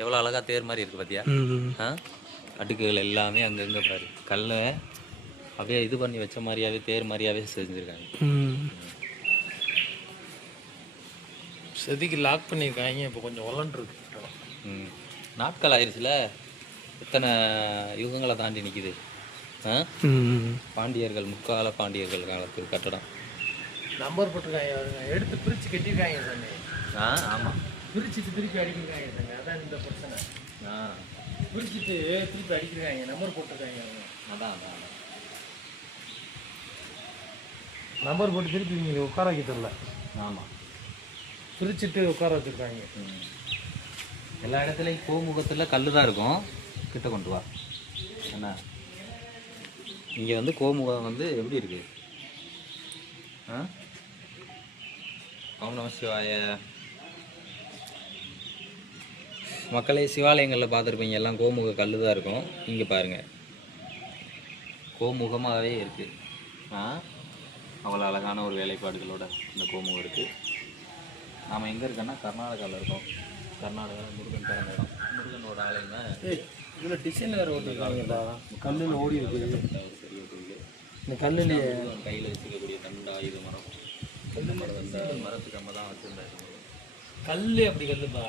எவ்வளோ அழகாக தேர் மாதிரி இருக்குது பார்த்தியா? ஆ, அடுக்குகள் எல்லாமே அங்கங்கே பாரு, கல்லை அப்படியே இது பண்ணி வச்ச மாதிரியாவே தேர் மாதிரியாவே செஞ்சுருக்காங்க. செதுக்கி லாக் பண்ணியிருக்காங்க. இப்போ கொஞ்சம் வளன்ட்ருக்கு. நாட்கள் ஆயிடுச்சுல, எத்தனை யுகங்களை தாண்டி நிற்கிது. பாண்டியர்கள், முக்கால பாண்டியர்கள் காலத்து கட்டடம். நம்பர் போட்டிருக்காங்க, எடுத்து பிரித்து கட்டியிருக்காங்க சாமி. ஆமாம், பிரிச்சுட்டு திருப்பி அடிக்கிறாங்க சாமி. அதான் இந்த பிரச்சனை. பிரிச்சுட்டு திருப்பி அடிக்கிறாங்க, நம்பர் போட்டிருக்காங்க. அதான் அதான் அதான் நம்பர் போட்டு திருப்பி இங்கே உட்கார வைக்க தெரியல. ஆமாம், பிரிச்சுட்டு உட்கார வச்சுருக்காங்க. எல்லா இடத்துலையும் கோமுகத்தில் கல் தான் இருக்கும். கிட்ட கொண்டு வா. என்ன இங்கே வந்து கோமுகம் வந்து எப்படி இருக்குது? ஓம் நம சிவாய. மக்களே, சிவாலயங்களில் பார்த்துருப்பீங்க, எல்லாம் கோமுக கல் தான் இருக்கும். இங்கே பாருங்கள், கோமுகமாகவே இருக்குது. அவ்வளோ அழகான ஒரு வேலைப்பாடுகளோட இந்த கோமுகம் இருக்குது. நாம் எங்கே இருக்கோன்னா கர்நாடகாவில் இருக்கோம். கர்நாடகா முருகன் பிறந்த இடம், முருகனோட ஆலயம் தான். இதில் டிசைன் வேறு ஓட்டிருக்காங்கடா, கல்லில் ஓடி இருக்குது. இந்த கல்லில் கையில் வச்சுக்கக்கூடிய தண்டா இது மரம், இந்த மரத்துக்கு நம்ம தான் வச்சுருந்தாரு. கல் அப்படி கல்லுப்பா.